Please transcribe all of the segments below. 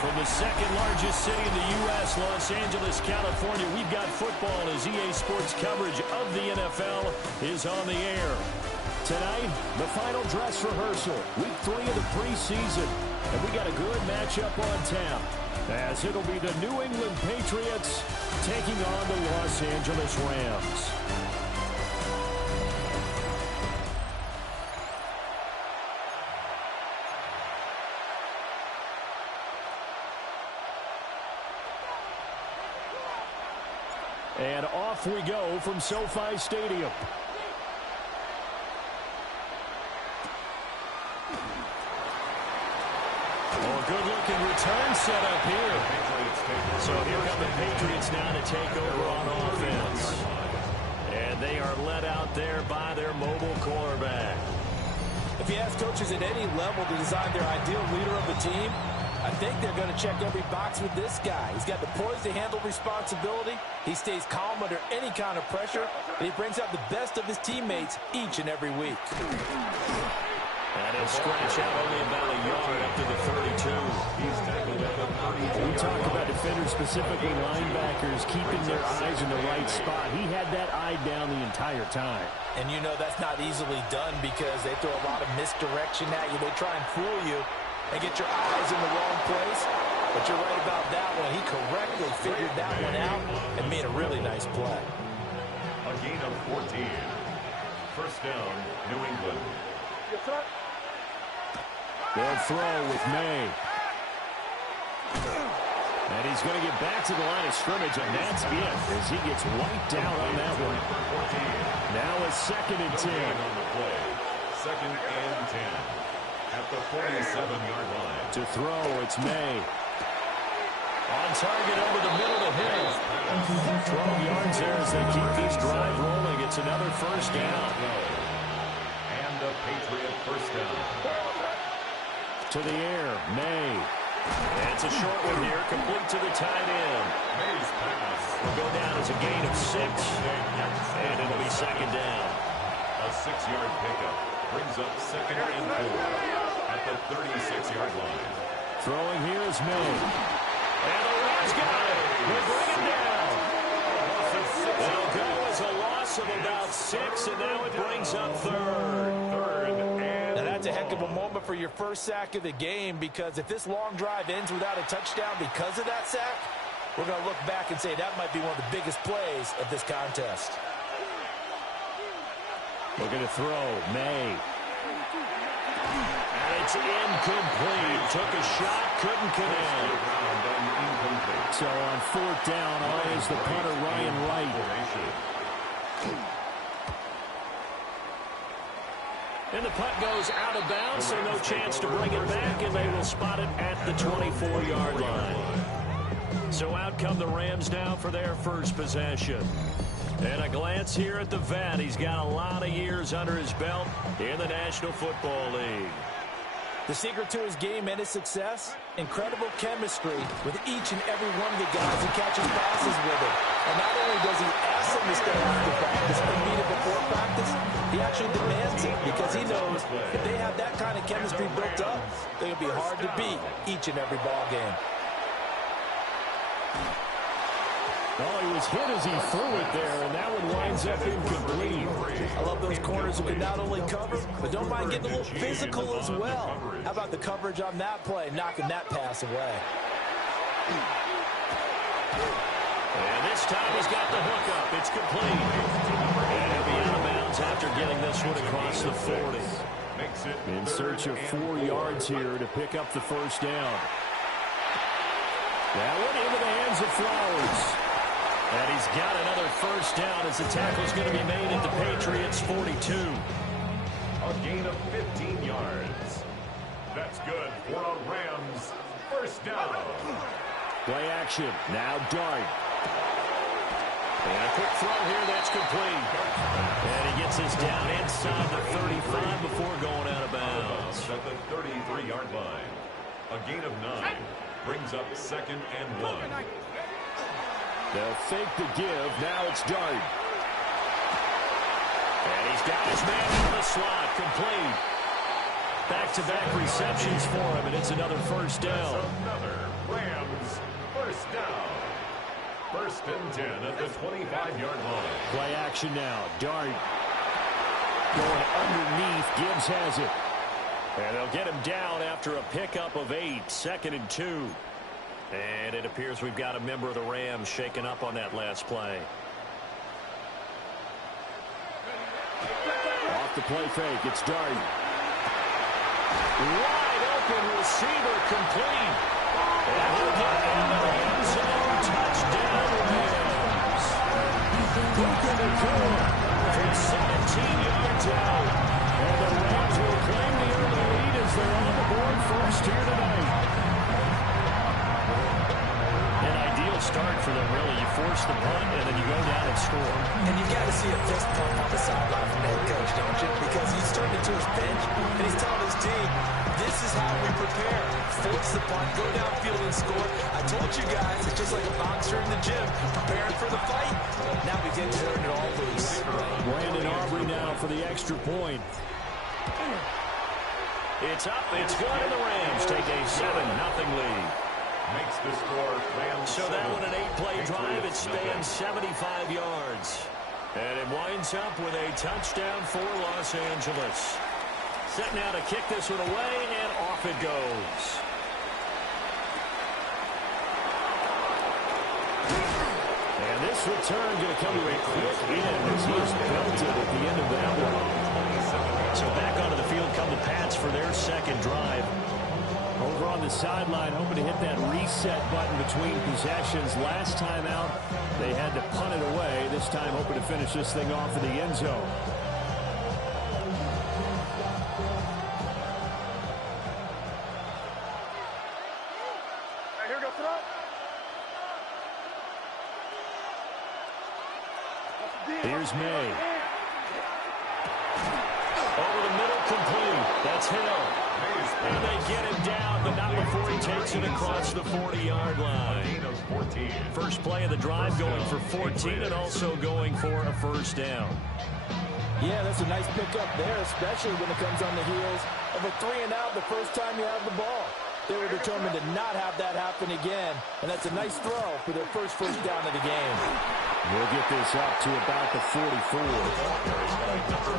From the second largest city in the U.S., Los Angeles, California, we've got football as EA Sports coverage of the NFL is on the air. Tonight, the final dress rehearsal, week 3 of the preseason. And we got a good matchup on tap, as it'll be the New England Patriots taking on the Los Angeles Rams. And off we go from SoFi Stadium. Oh, good-looking return set up here. So here come the Patriots now to take over on offense. And they are led out there by their mobile quarterback. If you ask coaches at any level to design their ideal leader of the team, I think they're going to check every box with this guy. He's got the poise to handle responsibility. He stays calm under any kind of pressure, and he brings out the best of his teammates each and every week. And he'll scratch out only about a yard up to the 32. He's tackled at the 32. We talk about defenders, specifically linebackers, keeping their eyes in the right spot. He had that eye down the entire time. And you know that's not easily done because they throw a lot of misdirection at you. They try and fool you and get your eyes in the wrong place. But you're right about that one. He correctly figured that one out and made a really nice play. A gain of 14. First down, New England. They'll throw with May. And he's going to get back to the line of scrimmage, and that's it as he gets wiped out on that one. Now a 2nd and 10. On the play. 2nd and 10. At the 47-yard line. To throw, it's May. On target over the middle of him. 12 yards there as they keep this drive rolling. It's another first down. And a Patriot first down. To the air, May. And it's a short one here, complete to the tight end. May's pass will go down as a gain of 6. And it'll be 2nd down. A 6-yard pickup brings up 2nd and 4 at the 36-yard line. Throwing here is May. And the Rams got it. They'll bring it down. It'll go as a loss of about 6, and now it brings up 3rd. Now that's a heck of a moment for your first sack of the game, because if this long drive ends without a touchdown because of that sack, we're going to look back and say that might be one of the biggest plays of this contest. Looking to throw, May. And it's incomplete. Took a shot, couldn't connect. So on 4th down, on is the punter, Ryan Wright. And the punt goes out of bounds, so no chance to bring it back, and they will spot it at the 24-yard line. So out come the Rams now for their first possession. And a glance here at the vet. He's got a lot of years under his belt in the National Football League. The secret to his game and his success, incredible chemistry with each and every one of the guys who catches passes with him. And not only does he ask them to stay after practice and meet it before practice, he actually demands it because he knows if they have that kind of chemistry built up, they're going to be hard to beat each and every ball game. Oh, he was hit as he threw it there, and that one winds up incomplete. I love those corners who can not only cover, but don't mind getting a little physical as well. How about the coverage on that play, knocking that pass away? And this time he's got the hookup. It's complete. And he'll be out of bounds after getting this one across the 40. In search of 4 yards here to pick up the first down. That one into the hands of Flowers. And he's got another first down as the tackle's going to be made at the Patriots' 42. A gain of 15 yards. That's good for a Rams first down. Play action. Now Dart. And a quick throw here that's complete. And he gets this down inside the 35 before going out of bounds. At the 33-yard line. A gain of 9 brings up 2nd and 1. They'll fake the give. Now it's Dart. And he's got his man in the slot. Complete. Back-to-back receptions for him, and it's another first down. Another Rams first down. First and 10 at the 25-yard line. Play action now. Dart going underneath. Gibbs has it. And they'll get him down after a pickup of 8. 2nd and 2. And it appears we've got a member of the Rams shaken up on that last play. Off the play fake. It's Dart. Wide open receiver complete. And he'll get into the end zone. Touchdown Rams. Puka Nacua from 17 yards out. And the Rams will claim the early lead as they're on the board first here tonight. An ideal start for them, really. You force the punt, and then you go down and score. And you got to see a fist pump on the sideline from the head coach, don't you? Because he's turning to his bench, and he's telling his team, this is how we prepare. Force the punt, go downfield and score. I told you guys, it's just like a boxer in the gym, preparing for the fight. Now we get to turn it all loose. Brandon Aubrey now for the extra point. It's up, it's good, and the Rams take a 7-0 lead. Makes the score Rams. So that one an 8-play drive. It spans 75 yards. And it winds up with a touchdown for Los Angeles. Set now to kick this one away, and off it goes. And this return going to come to a quick end as he's belted at the end of that one. So back onto the field come the Pats for their second drive. Over on the sideline, hoping to hit that reset button between possessions. Last time out, they had to punt it away. This time, hoping to finish this thing off in the end zone. Here we go, throw. Here's May. Over the middle, complete. That's Hill. And they get him down, but not before he takes it across the 40-yard line. First play of the drive going for 14 and also going for a first down. Yeah, that's a nice pickup there, especially when it comes on the heels of a 3-and-out the first time you have the ball. They were determined to not have that happen again, and that's a nice throw for their first down of the game. We'll get this up to about the 44.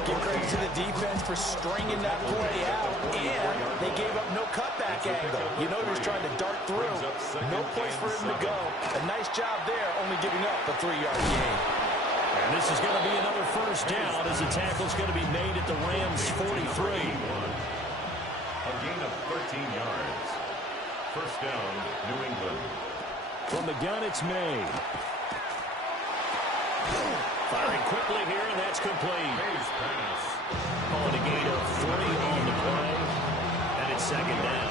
Give credit to the defense for stringing that play out, and they gave up no cutback angle. You know he was trying to dart through. No place for him to go. A nice job there, only giving up a 3-yard gain. And this is going to be another first down as the tackle's going to be made at the Rams' 43. A gain of 13 yards. First down, New England. From the gun, it's May. Firing quickly here, and that's complete. May's pass. Calling a gain of 3 on the play. And it's second down.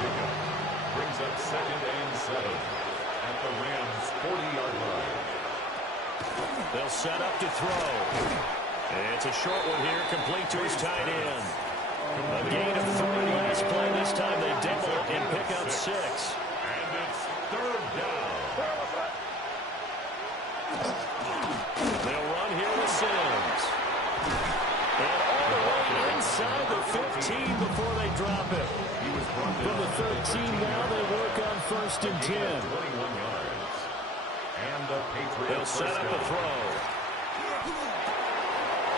Brings up 2nd and 7 at the Rams' 40-yard line. They'll set up to throw. It's a short one here, complete to his tight end. A gain of 3 last play. This time they double it and pick up 6. And it's 3rd down. They'll run here with Sims. And all the way inside the 15 before they drop it. From the 13 now, they work on 1st and 10. 21 yards. And the Patriots. They'll set up a throw.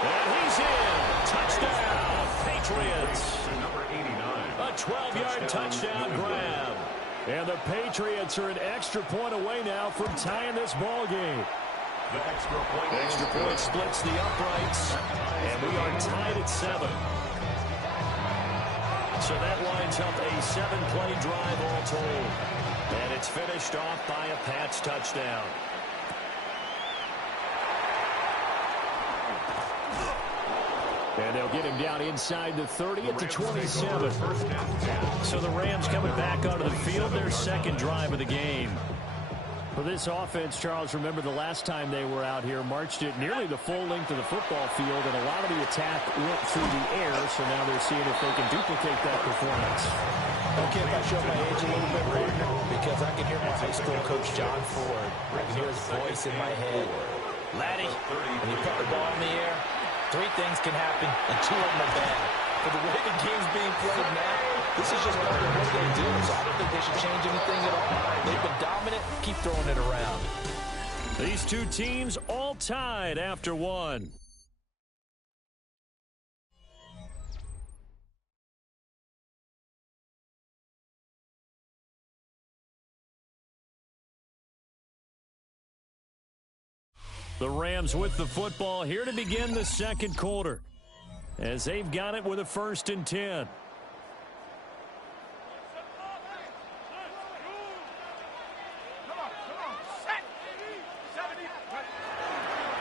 And he's in. Touchdown, Patriots. Number 89. A 12-yard touchdown grab. And the Patriots are an extra point away now from tying this ball game. The extra point splits the uprights, and we are tied at 7. So that winds up a 7-play drive all told. And it's finished off by a Pats touchdown. And they'll get him down inside the 30 at the 27. So the Rams coming back onto the field, their second drive of the game. For this offense, Charles, remember the last time they were out here, marched it nearly the full length of the football field, and a lot of the attack went through the air, so now they're seeing if they can duplicate that performance. Okay, if I show my age a little bit, partner, because I can hear my high school coach, John Ford. I can hear his voice in my head. Laddie, when you put the ball in the air, 3 things can happen, and 2 of them are bad. For the way the game's being played now, this is just part of what they do. So I don't think they should change anything at all. They've been dominant. Keep throwing it around. These two teams all tied after one. The Rams with the football here to begin the second quarter, as they've got it with a 1st and 10.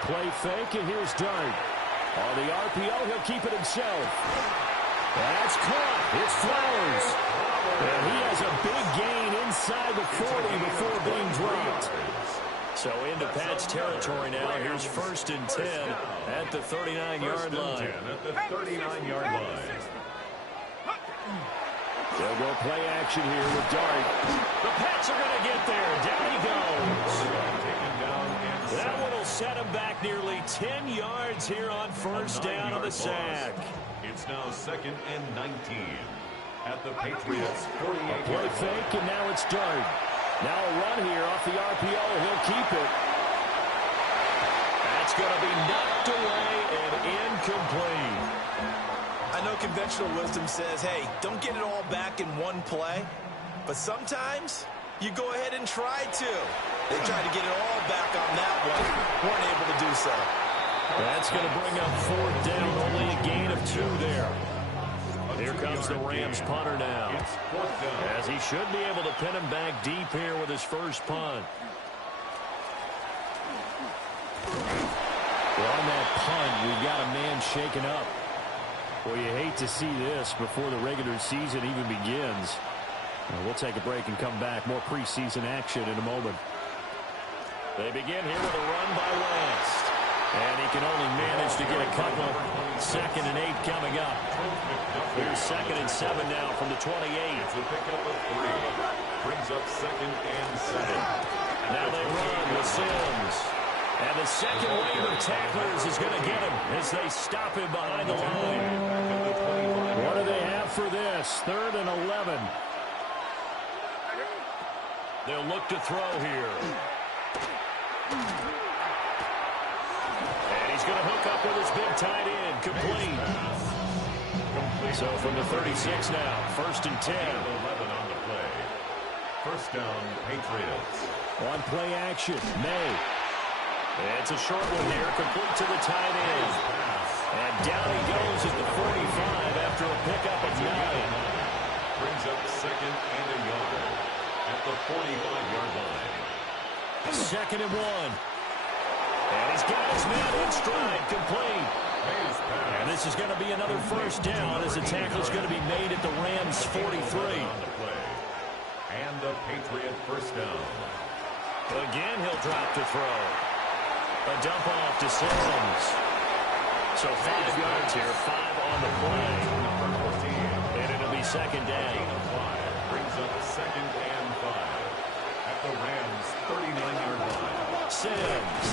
Play fake, and here's Dart. On the RPO, he'll keep it himself. That's caught. It's Flowers. And he has a big gain inside the 40 before being dropped. So into Pat's territory now. Here's 1st and 10 at the 39-yard line. At the 39-yard line. They'll go play action here with Dart. The Pats are going to get there. Down he goes. That one will set him back nearly 10 yards here on 1st down on the sack. It's now 2nd and 19 at the Patriots 48. Play fake, and now it's Dart. Now a run here off the RPO. He'll keep it. That's going to be knocked away and incomplete. I know conventional wisdom says, hey, don't get it all back in one play. But sometimes you go ahead and try to. They tried to get it all back on that one. Weren't able to do so. That's going to bring up 4th down. Only a gain of 2 there. Here comes the Rams punter now, as he should be able to pin him back deep here with his first punt. Well, on that punt, we've got a man shaken up. Well, you hate to see this before the regular season even begins. We'll take a break and come back. More preseason action in a moment. They begin here with a run by West. And he can only manage to get a couple. 2nd and 8 coming up. Here's 2nd and 7 now from the 28. It's a pickup of 3. Brings up 2nd and 7. Now they run with Sims. And the second wave of tacklers is going to get him as they stop him behind the line. What do they have for this? 3rd and 11. They'll look to throw here. And he's going to hook up with his big tight end. Complete. So from the 36 now, 1st and 10. 11 on the play. 1st down, Patriots. On play action, May. It's a short one here, complete to the tight end. And down he goes at the 45 after a pickup of 9. Brings up 2nd and a yard at the 45-yard line. 2nd and 1. And he's got his man in stride, complete. And this is going to be another 1st down as the tackle is going to be made at the Rams' 43. And the Patriot 1st down. Again, he'll drop to throw. A dump off to Sims. So 5 yards here, 5 on the play. And it'll be 2nd down. Brings up 2nd and 5 at the Rams' 39-yard line. Sims.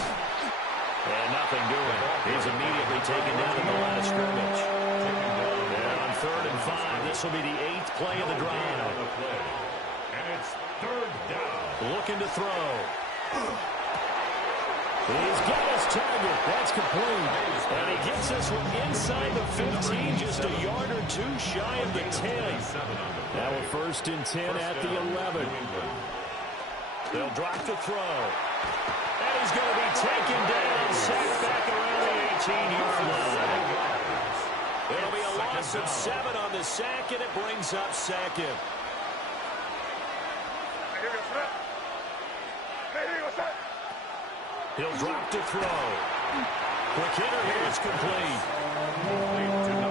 And nothing doing. He's immediately taken down in the line of scrimmage. And on 3rd and 5, this will be the 8th play of the drive. And it's 3rd down. Looking to throw. He's got his target. That's complete. And he gets this one inside the 15, just a yard or 2 shy of the 10. Now a 1st and 10 at the 11. They'll drop to throw. And he's going to be taken down, sacked back around the 18-yard line. It'll be a loss of 7 on the sack, and it brings up 2nd. He'll drop to throw. Quick hitter here is complete.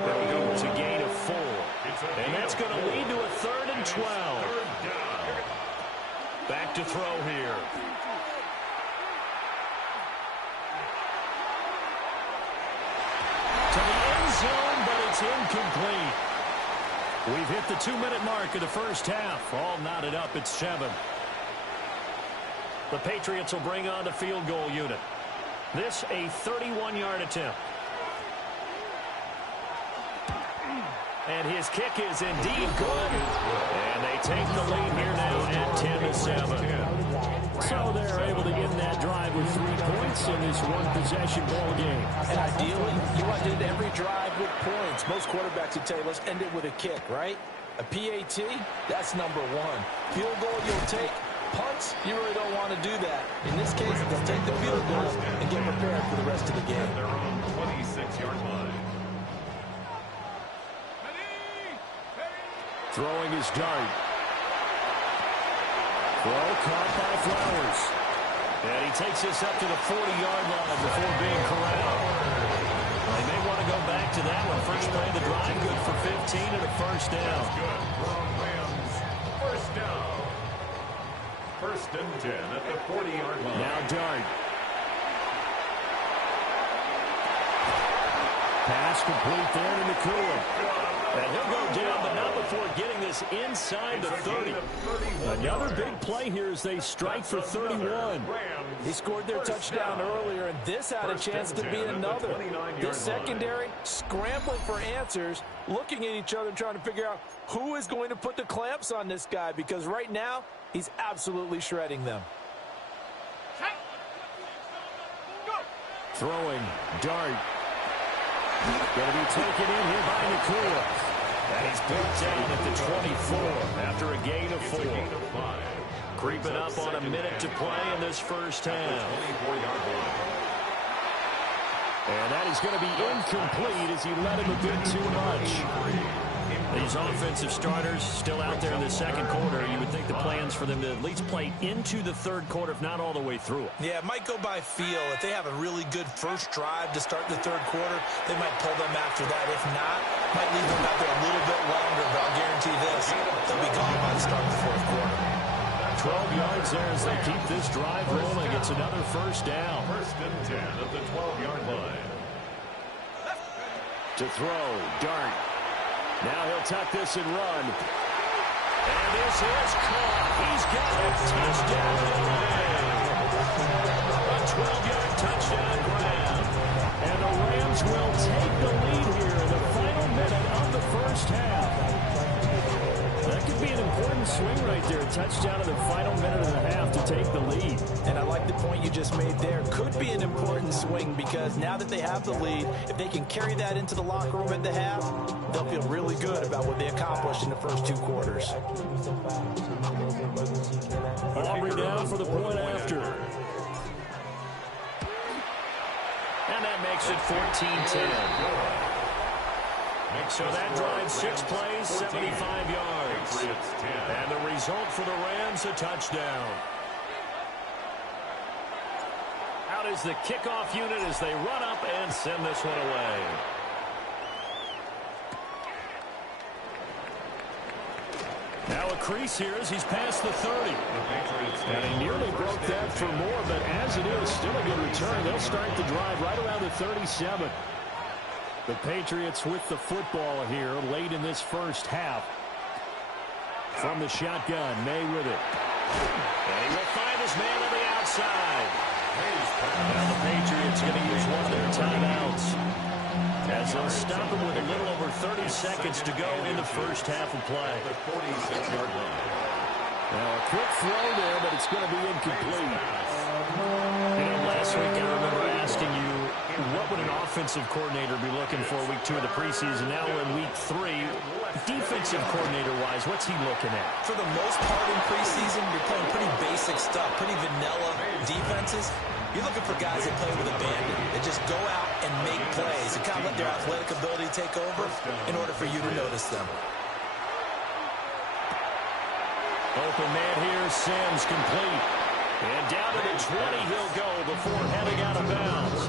There we go. It's a gain of 4. And that's going to lead to a 3rd and 12. Back to throw here. To the end zone, but it's incomplete. We've hit the 2-minute mark of the first half. All knotted up at 7. The Patriots will bring on the field goal unit. This a 31-yard attempt. And his kick is indeed good. And they take the lead here now at 10-7. So they're able to end that drive with 3 points in this one-possession ball game. And ideally, you want to end every drive with points. Most quarterbacks would tell you, let's end it with a kick, right? A PAT, that's number 1. Field goal you'll take. Punts, you really don't want to do that. In this case, they'll take the field goal and get prepared for the rest of the game. Their own 26-yard line. Throwing his dart. Throw caught by Flowers. And he takes this up to the 40-yard line before being corralled. They may want to go back to that one. First play of the drive, good for 15 and a first down. Good from Rams. First down. First and 10 at the 40-yard line. Now Dart. Pass complete there to Nakua. And he'll go down, but not before getting this inside the 30. Another big play here as they strike for 31. He scored their touchdown earlier, and this had a chance to be another. This secondary scrambling for answers, looking at each other, trying to figure out who is going to put the clamps on this guy, because right now, he's absolutely shredding them. Throwing, Dart. Going to be taken in here by Nakua. And he's put down at the 24 after a gain of 4. Creeping up on a minute to play in this first half. And that is going to be incomplete as he let him a bit too much. These offensive starters still out there in the second quarter. You would think the plans for them to at least play into the third quarter, if not all the way through it. Yeah, it might go by feel. If they have a really good first drive to start the third quarter, they might pull them after that. If not, might leave them out there a little bit longer, but I'll guarantee this, they'll be gone by the start of the fourth quarter. 12 yards there as they keep this drive rolling. It's another first down. First and 10 at the 12-yard line. To throw, Dart. Now he'll tuck this and run. And this is caught. He's got a touchdown away. A 12-yard touchdown grab. And the Rams will take the lead here in the final minute of the first half. That could be an important swing right there. A touchdown in the final minute and a half to take the lead. And I like the point you just made there. Could be an important swing because now that they have the lead, if they can carry that into the locker room at the half, they'll feel really good about what they accomplished in the first 2 quarters. Aubrey down for the point after. And that makes it 14-10. So that drives 6 plays, 75 yards. And the result for the Rams, a touchdown. Out is the kickoff unit as they run up and send this one away. Now a crease here as he's past the 30. And he nearly broke that for more, but as it is, still a good return. They'll start the drive right around the 37. The Patriots with the football here late in this first half. From the shotgun, May with it. And he will find his man on the outside. Now the Patriots going to use one of their timeouts as they'll stop him with a little over 30 seconds to go in the first half of play. Now a quick throw there, but it's going to be incomplete. You know, last week I remember asking you, what would an offensive coordinator be looking for week 2 of the preseason? Now we're in week 3. Defensive coordinator-wise, what's he looking at? For the most part in preseason, you're playing pretty basic stuff, pretty vanilla defenses. You're looking for guys that play with abandon, that just go out and make plays and kind of let their athletic ability take over in order for you to notice them. Open man here, Sims complete. And down to the 20 he'll go before heading out of bounds.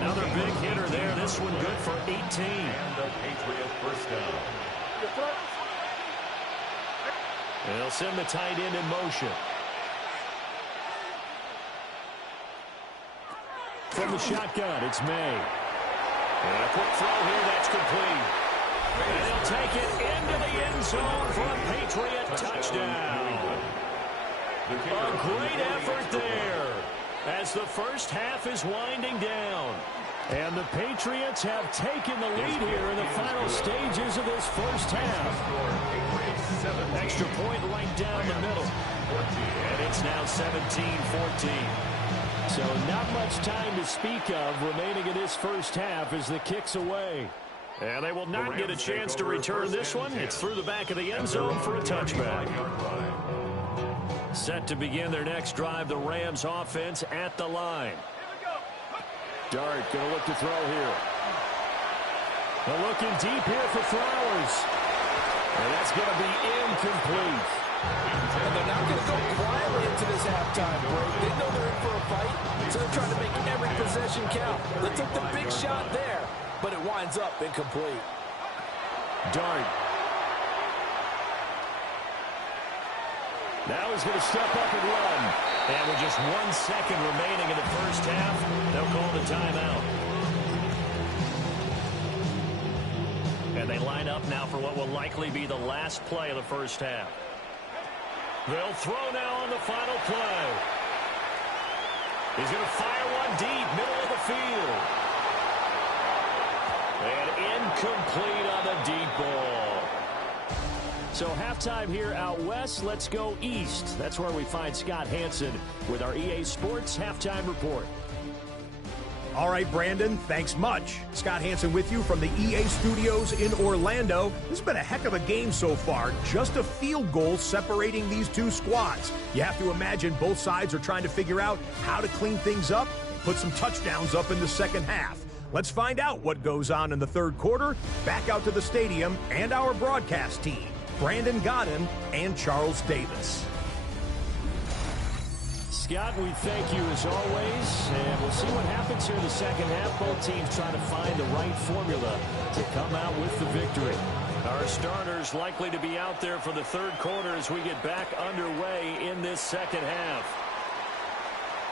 Another big hitter there. This one good for 18. And the Patriot first down. And they'll send the tight end in motion. From the shotgun, it's May. And a quick throw here, that's complete. And he'll take it into the end zone for a Patriot touchdown. A great effort there as the first half is winding down. And the Patriots have taken the lead here in the final stages of this first half. Extra point right down the middle. And it's now 17-14. So not much time to speak of remaining in this first half as the kick's away. And they will not get a chance to return this one. It's through the back of the end zone for a touchback. Set to begin their next drive, the Rams offense at the line. Dart going to look to throw here. They're looking deep here for Flowers. And that's going to be incomplete. And they're not going to go quietly into this halftime break. They know they're in for a fight, so they're trying to make every possession count. They took the big shot there, but it winds up incomplete. Dart. Now he's going to step up and run. And with just 1 second remaining in the first half, they'll call the timeout. And they line up now for what will likely be the last play of the first half. They'll throw now on the final play. He's going to fire one deep, middle of the field. And incomplete on the deep ball. So halftime here out west. Let's go east. That's where we find Scott Hansen with our EA Sports Halftime Report. All right, Brandon, thanks much. Scott Hansen with you from the EA Studios in Orlando. This has been a heck of a game so far. Just a field goal separating these two squads. You have to imagine both sides are trying to figure out how to clean things up and put some touchdowns up in the second half. Let's find out what goes on in the third quarter. Back out to the stadium and our broadcast team, Brandon Godden and Charles Davis. Scott, we thank you as always, and we'll see what happens here in the second half. Both teams trying to find the right formula to come out with the victory. Our starters likely to be out there for the third quarter as we get back underway in this second half.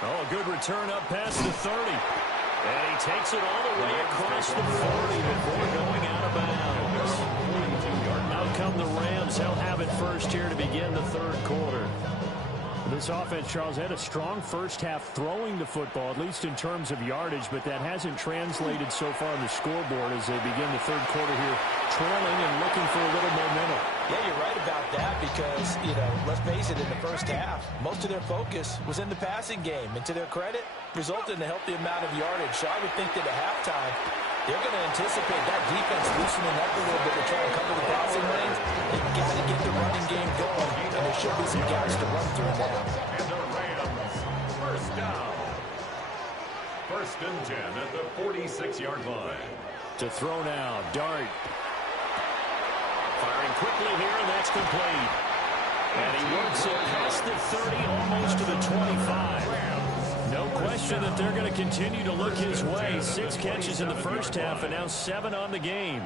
Oh, a good return up past the 30. And he takes it all the way across the 40 before going out of bounds. Out come the Rams. They'll have it first here to begin the third quarter. This offense, Charles, had a strong first half throwing the football, at least in terms of yardage, but that hasn't translated so far on the scoreboard as they begin the third quarter here, trailing and looking for a little momentum. Yeah, you're right about that because, let's face it, in the first half, most of their focus was in the passing game. And to their credit, resulted in a healthy amount of yardage. So I would think that at halftime, they're going to anticipate that defense loosening up a little bit to try to cover the passing lanes. They've got to get the running game going, and there should be some gaps to run through now. And the Rams, first down. First and 10 at the 46-yard line. To throw now, Dart. Firing quickly here, and that's complete. And he works it past the 30, almost to the 25. No question that they're going to continue to look his way. 6 catches in the first half and now 7 on the game.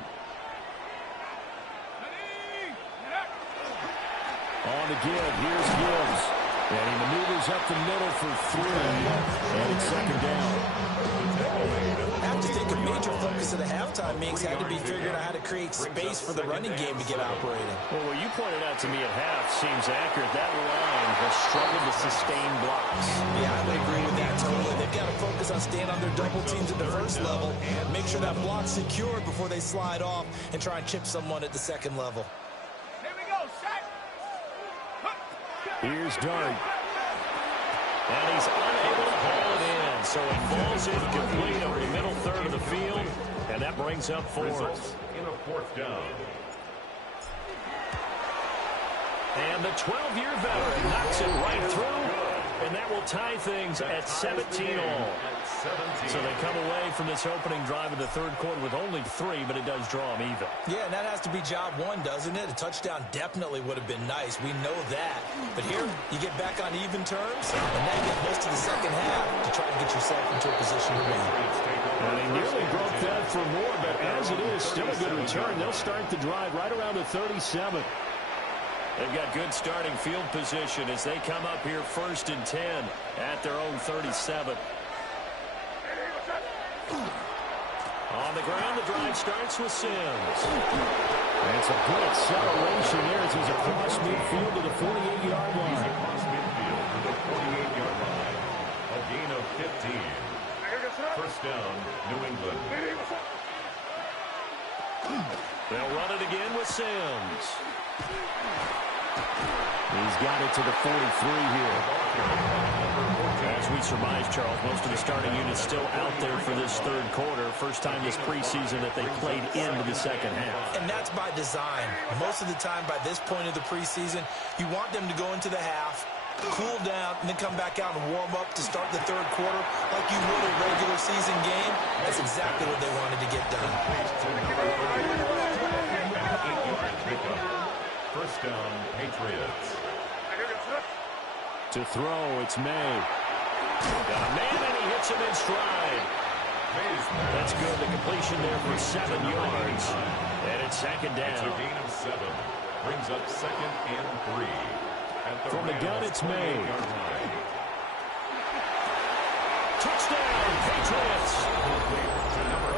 On the give, here's Gibbs. And he maneuvers up the middle for 3. And it's second down. I have to think a major focus of the halftime mix had to be figuring out how to create space for the running game to get operating. Well, what you pointed out to me at half seems accurate. That line has struggled to sustain blocks. Yeah, I would agree with that totally. They've got to focus on staying on their double teams at the first level, make sure that block's secured before they slide off and try and chip someone at the second level. Here we go, set. Here's Dart. And he's unable to haul it in. So it falls incomplete over the middle third of the field. And that brings up 4th. In a 4th down. And the 12-year veteran knocks it right through. And that will tie things at 17-all. So they come away from this opening drive in the third quarter with only 3, but it does draw them even. Yeah, and that has to be job one, doesn't it? A touchdown definitely would have been nice. We know that. But here, you get back on even terms, and now you get most of the second half to try to get yourself into a position to win. And they nearly broke that for more, but as it is, still a good return. They'll start the drive right around the 37. They've got good starting field position as they come up here 1st and 10 at their own 37. On the ground, the drive starts with Sims. And it's a good acceleration there as he's across midfield to the 48-yard line. Across midfield to the 48-yard line. A gain of 15. First down, New England. They'll run it again with Sims. He's got it to the 43 here. As we surmise, Charles, most of the starting unit's still out there for this third quarter. First time this preseason that they played into the second half. And that's by design. Most of the time by this point of the preseason, you want them to go into the half, cool down, and then come back out and warm up to start the third quarter like you would a regular season game. That's exactly what they wanted to get done. First down, Patriots. To throw, it's May. Got a man, and he hits him in stride. That's good. The completion there for 7 yards. And it's second down. It's a gain of 7. Brings up second and 3. From the gun, it's May. Touchdown, Patriots.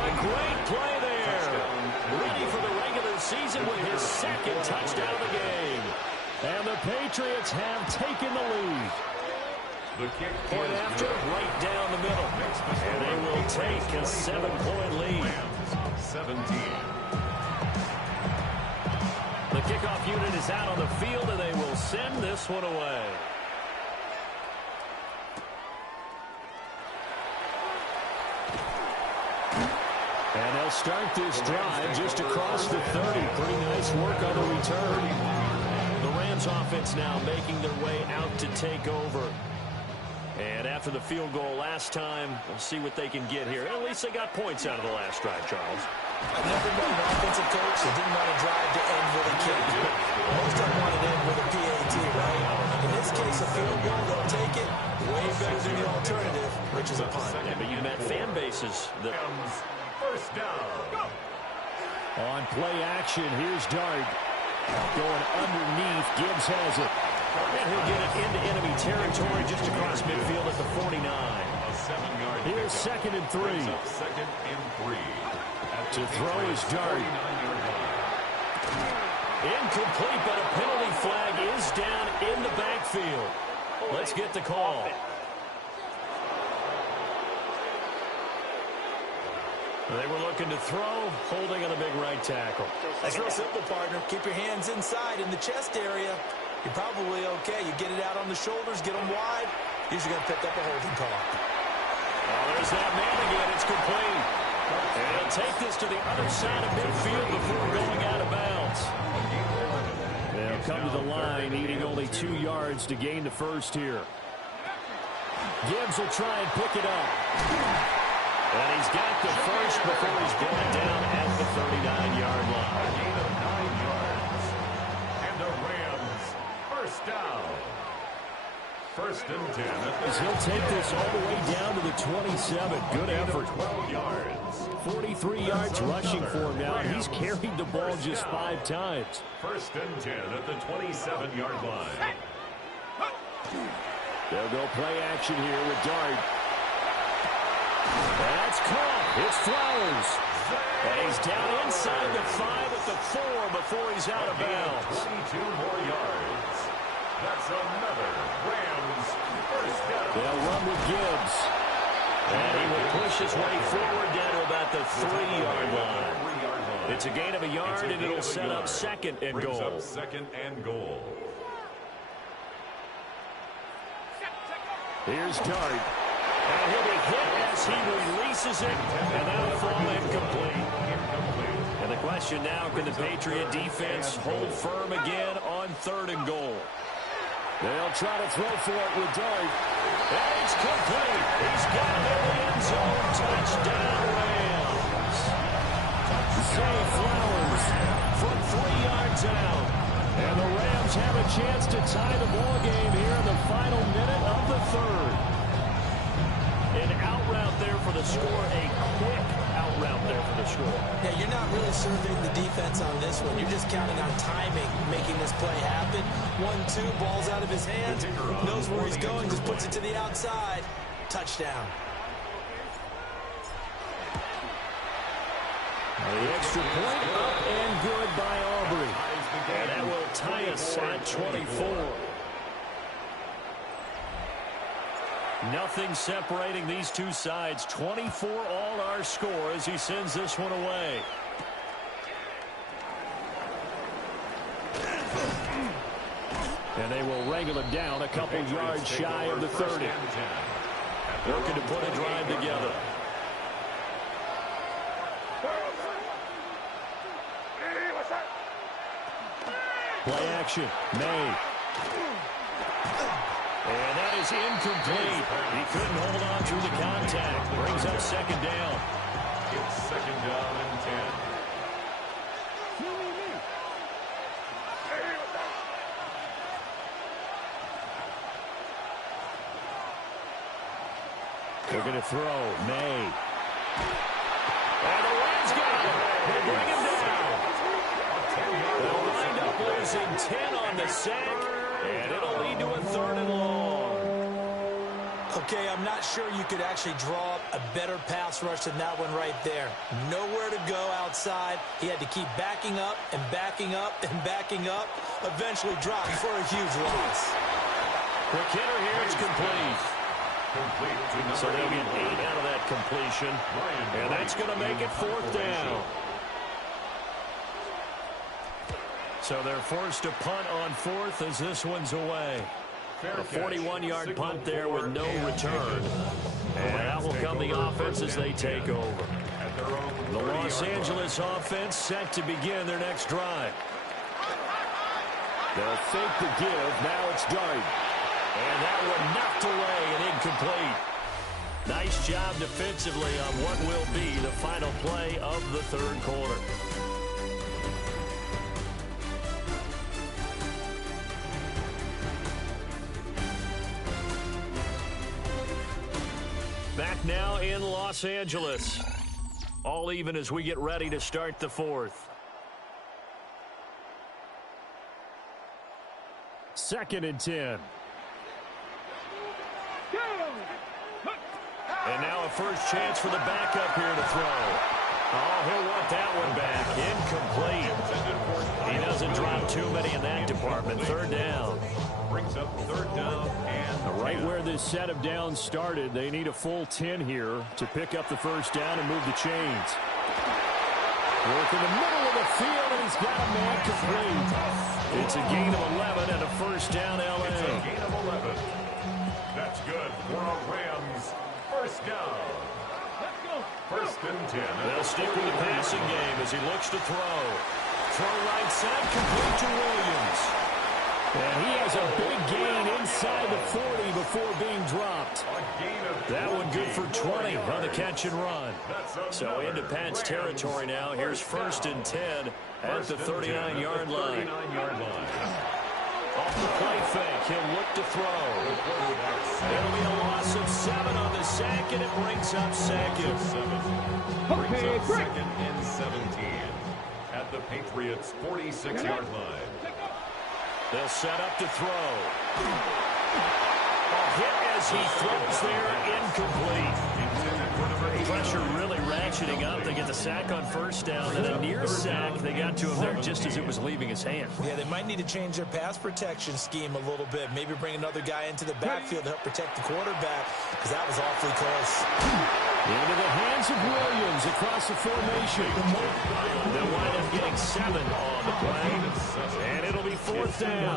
A great play there. Ready for the regular season with his second touchdown of the game. And the Patriots have taken the lead. The kick Point after, right down the middle. And they will take a 7-point lead. 17. The kickoff unit is out on the field, and they will send this one away. And they'll start this drive just across the 30. Pretty nice work on the return. The Rams offense now making their way out to take over. And after the field goal last time, we'll see what they can get here. At least they got points out of the last drive, Charles. I've never been an offensive coach that didn't want to drive to end with a kick. Most of them want to end with a PAT, right? In this case, a field goal, they'll take it. Way better than the alternative, which is a punt. Yeah, but you met fan bases. First down. On play action, here's Dart. Going underneath, Gibbs has it. And he'll get it into enemy territory just across midfield at the 49. A 7-yard. Here's second and 3. Second and 3. To throw is Dart. Incomplete, but a penalty flag is down in the backfield. Let's get the call. They were looking to throw, holding on a big right tackle. That's real simple, partner. Keep your hands inside in the chest area. You're probably okay. You get it out on the shoulders, get them wide. Usually going to pick up a holding call. Oh, there's that man again. It's complete. And he'll take this to the other side of midfield before going out of bounds. They'll come to the line, needing only 2 yards to gain the first here. Gibbs will try and pick it up. And he's got the first before he's brought down at the 39-yard line. A gain of 9 yards. And the Rams, first down. First and 10. He'll take this all the way down to the 27. Good effort. 12 yards. 43 yards rushing for him now. He's carried the ball just 5 times. First and 10 at the 27-yard line. They'll go play action here with Dart. That's caught. It's Flowers. And he's down inside the 5 at the 4 before he's out of bounds. 22 more yards. That's another Rams first down. They'll run with Gibbs. And he will push his way forward down to about the 3-yard line. It's a gain of a yard, and it'll set up second and Brings goal. up second and goal. Here's Dart. And he'll be hit as he releases it, and that'll fall incomplete. And the question now, can the Patriot defense hold firm again on 3rd and goal? They'll try to throw for it with Dart. And it's complete. He's got it in the end zone. Touchdown, Rams. Zay Flowers from 3 yards out. And the Rams have a chance to tie the ball game here in the final minute of the 3rd. An out route there for the score, a quick out route there for the score. Yeah, you're not really surveying the defense on this one. You're just counting on timing, making this play happen. 1-2, ball's out of his hands, knows where he's going, just puts it to the outside. Touchdown. The extra point up and good by Aubrey. And that will tie us at 24. Nothing separating these two sides. 24 all our score as he sends this one away. And they will wrangle it down a couple yards shy of the 30. Looking to put a drive together. Play action. May. And that is incomplete. He couldn't hold on through the contact. Brings up second down. It's second down and 10. They're going to throw. May. And the Rams got him. They bring him down. They'll wind up losing 10 on the sack, and it'll lead to a 3rd and long. Okay, I'm not sure you could actually draw up a better pass rush than that one right there. Nowhere to go outside. He had to keep backing up and backing up and backing up. Eventually dropped for a huge loss. Quick hitter here. It's complete. So they'll get 8 out of that completion. And that's going to make it 4th down. So they're forced to punt on 4th as this one's away. A 41-yard punt there with no return. And that will come the offense as they take over. The Los Angeles offense set to begin their next drive. They'll fake the give. Now it's Dart. And that one knocked away and incomplete. Nice job defensively on what will be the final play of the 3rd quarter. Back now in Los Angeles. All even as we get ready to start the 4th. 2nd and 10. And now a first chance for the backup here to throw. Oh, he'll want that one back. Incomplete. He doesn't drop too many in that department. 3rd down. Brings up 3rd down and right where this set of downs started, they need a full 10 here to pick up the first down and move the chains. Work in the middle of the field, and he's got a man complete. It's a gain of 11 and a first down, L.A. It's a gain of 11. That's good for a Rams first down. Let's go. 1st and 10. They'll stick with the passing game as he looks to throw. Throw right side, complete to Williams. And he has a big gain inside the 40 before being dropped. That one good for 20 on the catch and run. So into Pat's territory now. Here's 1st and 10 at the 39-yard line. Off the play fake, he'll look to throw. It'll be a loss of 7 on the sack, and it brings up 2nd. Brings up 2nd and 17 at the Patriots' 46-yard line. They'll set up to throw. A hit as he throws there, incomplete. Pressure really ratcheting up. They get the sack on 1st down, and a near sack. They got to him there just as it was leaving his hand. Yeah, they might need to change their pass protection scheme a little bit. Maybe bring another guy into the backfield to help protect the quarterback, because that was awfully close. Into the hands of Williams across the formation. They'll wind up getting 7 on the play, and it'll be 4th down.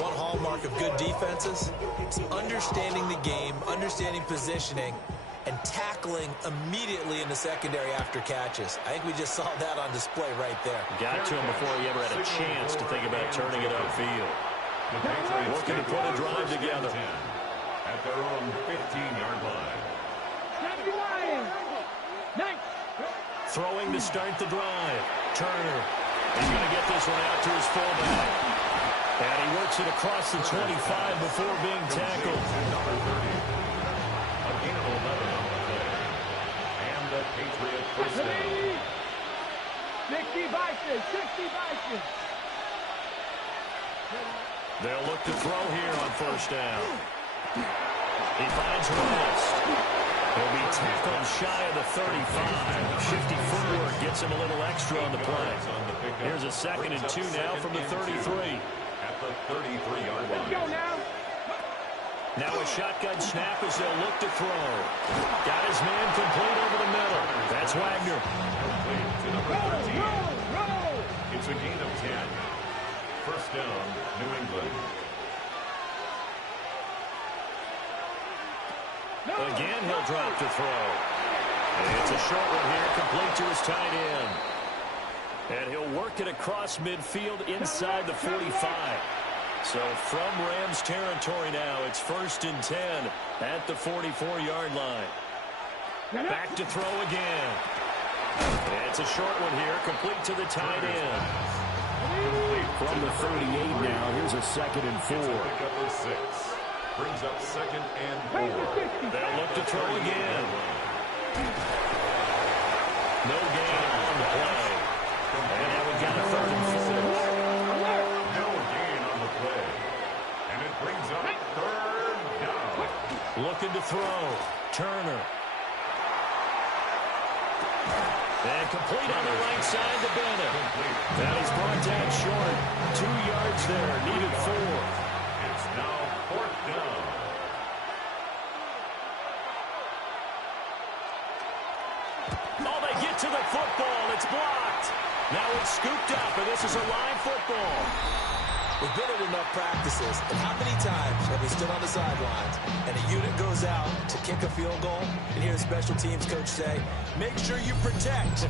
One hallmark of good defenses is understanding the game, understanding positioning, and tackling immediately in the secondary after catches. I think we just saw that on display right there. Got to him before he ever had a chance to think about turning it upfield. Looking to put a drive together. At their own 15-yard line. Throwing to start the drive. Turner. He's going to get this one out to his fullback. And he works it across the 25 before being tackled. Number 30. A gain of 11 on the play. And the Patriot first down. 60 Vikings, 60 Vikings. They'll look to throw here on 1st down. He finds Rest. He'll be tackled shy of the 35. Shifty footwork gets him a little extra on the play. Here's a 2nd and 2 now from the 33. At the 33-yard line. Let's go now. Now a shotgun snap as they'll look to throw. Got his man complete over the middle. That's Wagner. Complete to number 13. It's a gain of 10. First down, New England. Again, he'll drop to throw. And it's a short one here, complete to his tight end. And he'll work it across midfield inside the 45. So from Rams territory now, it's 1st and 10 at the 44-yard line. Back to throw again. And it's a short one here, complete to the tight end. From the 38 now, here's a 2nd and 4. Pickup of 6. Brings up 2nd and 4. They'll look to throw again. No gain on the play. And now we've got a 3rd and 4. No gain on the play. And it brings up 3rd down. Looking to throw. Turner. And complete on the right side to Bennett. That is brought down short. 2 yards there. Needed 4. It's now 4th down. Oh, they get to the football. It's blocked. Now it's scooped up, and this is a live football. We've been at enough practices, and how many times have we stood on the sidelines and a unit goes out to kick a field goal and hear the special teams coach say, make sure you protect.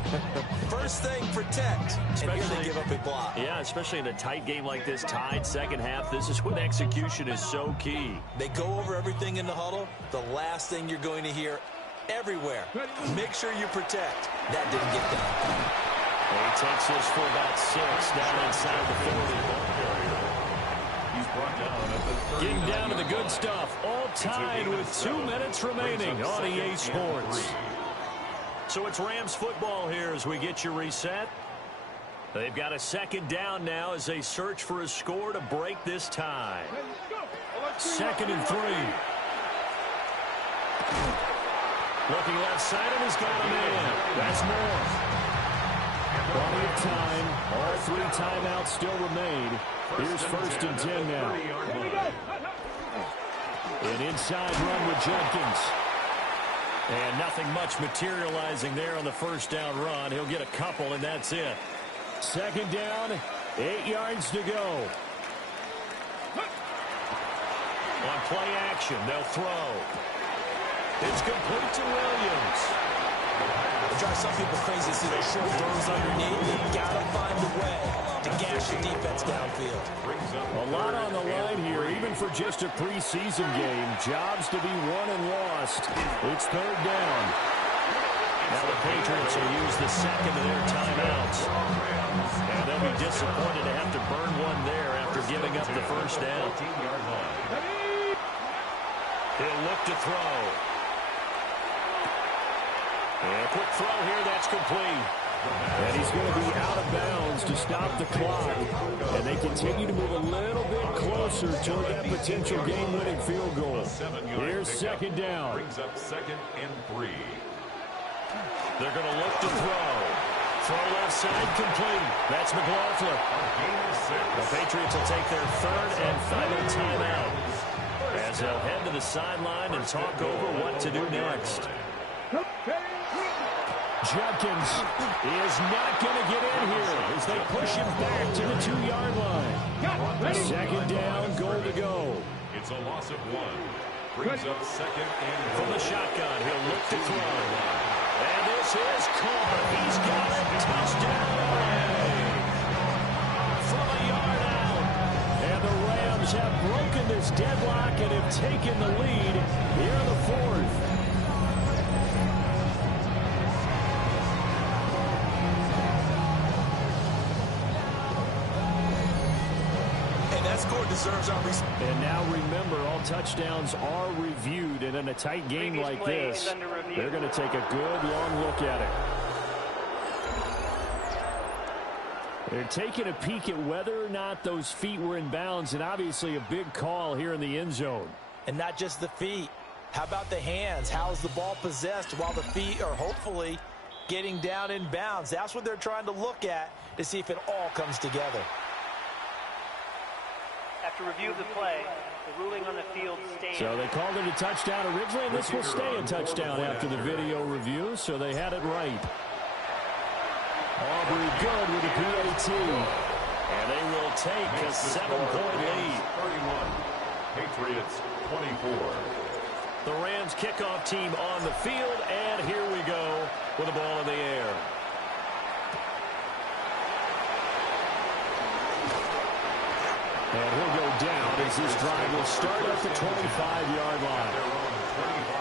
First thing, protect. And here they give up a block. Yeah, especially in a tight game like this, tied second half, this is when execution is so key. They go over everything in the huddle. The last thing you're going to hear everywhere, make sure you protect. That didn't get done. He takes this for about 6 down inside the 40. He's brought down at the 39. Getting down to the good stuff. All tied with 2 minutes remaining on EA Sports. So it's Rams football here as we get you reset. They've got a 2nd down now as they search for a score to break this tie. 2nd and 3. Looking left side and he's got him in. That's more. Plenty of time. All 3 timeouts still remain. Here's 1st and 10 now. An inside run with Jenkins. And nothing much materializing there on the 1st down run. He'll get a couple, and that's it. 2nd down, 8 yards to go. On play action, they'll throw. It's complete to Williams. It drives some people crazy to see those short throws underneath. You've got to find a way to gash the defense downfield. A lot on the line here, even for just a preseason game. Jobs to be won and lost. It's 3rd down. Now the Patriots will use the 2nd of their timeouts. And they'll be disappointed to have to burn one there after giving up the 1st down. He'll look to throw. And a quick throw here, that's complete. And he's going to be out of bounds to stop the clock. And they continue to move a little bit closer toward that potential game-winning field goal. Here's 2nd down. Brings up 2nd and 3. They're going to look to throw. Throw left side, complete. That's McLaughlin. The Patriots will take their 3rd and final timeout as they'll head to the sideline and talk over what to do next. Jenkins is not going to get in here as they push him back to the 2-yard line. 2nd down, goal to go. It's a loss of 1. Brings up 2nd and 1. From the shotgun, he'll look to throw. And this is caught. He's got it. Touchdown. From a yard out. And the Rams have broken this deadlock and have taken the lead here in the 4th. Score deserves our respect. And now remember, all touchdowns are reviewed, and in a tight game like this, they're going to take a good long look at it. They're taking a peek at whether or not those feet were in bounds, and obviously a big call here in the end zone. And not just the feet. How about the hands? How is the ball possessed while the feet are hopefully getting down in bounds? That's what they're trying to look at to see if it all comes together. After review of the play, the ruling on the field stands. So they called it a touchdown originally, and this will stay a touchdown after the video review, so they had it right. Aubrey good with the PAT. And they will take a 7-point lead. 31. Patriots 24. The Rams kickoff team on the field, and here we go with the ball in the air. And he'll go down as this drive will start at the 25-yard line.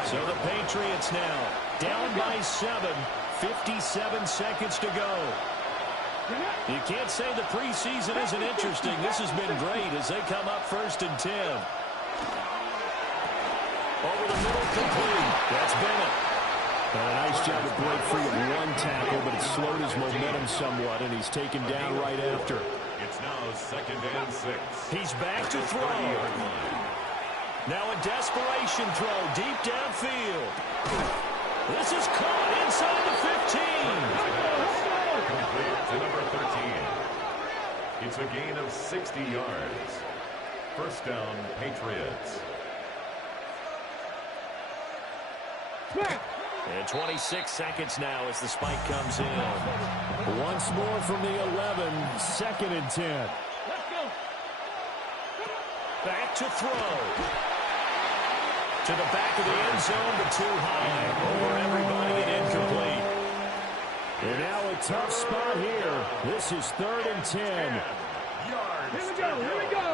So the Patriots now down by 7, 57 seconds to go. You can't say the preseason isn't interesting. This has been great as they come up 1st and 10. Over the middle, complete. That's Bennett. And a nice job to break free of one tackle, but it slowed his momentum somewhat, and he's taken down right after. It's now 2nd and 6. He's back to throw. Now a desperation throw deep downfield. This is caught inside the 15. Complete to number 13. It's a gain of 60 yards. 1st down, Patriots. And 26 seconds now as the spike comes in. Once more from the 11, 2nd and 10. Back to throw. To the back of the end zone, but too high. Over everybody and incomplete. And now a tough spot here. This is 3rd and 10. Yards. Here we go, here we go.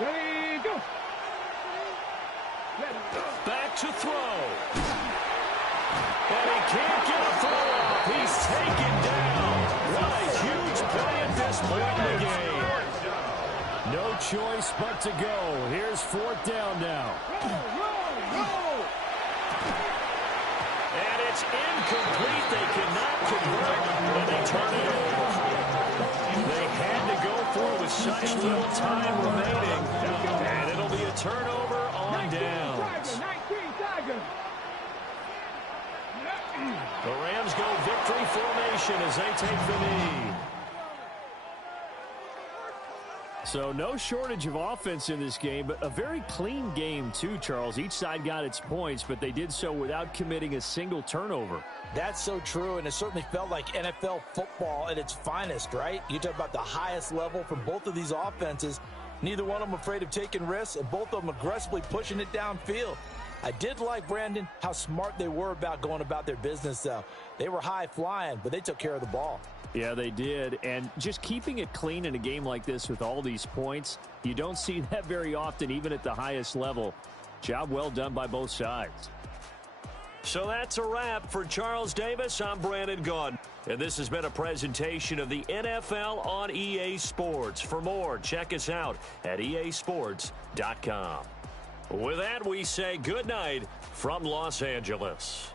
Ready, go. Back to throw. And he can't get a throw off. He's taken down. What a huge play at this point in the game. No choice but to go. Here's 4th down now. Roll. And it's incomplete. They cannot convert, and they turn it over. They had to go for it with such little time remaining. And it'll be a turnover on downs. The Rams go victory formation as they take the knee. So no shortage of offense in this game, but a very clean game too, Charles. Each side got its points, but they did so without committing a single turnover. That's so true, and it certainly felt like NFL football at its finest, right? You talk about the highest level from both of these offenses. Neither one of them afraid of taking risks, and both of them aggressively pushing it downfield. I did like, Brandon, how smart they were about going about their business, though. They were high-flying, but they took care of the ball. Yeah, they did. And just keeping it clean in a game like this with all these points, you don't see that very often, even at the highest level. Job well done by both sides. So that's a wrap for Charles Davis. I'm Brandon Gaudin. And this has been a presentation of the NFL on EA Sports. For more, check us out at easports.com. With that, we say good night from Los Angeles.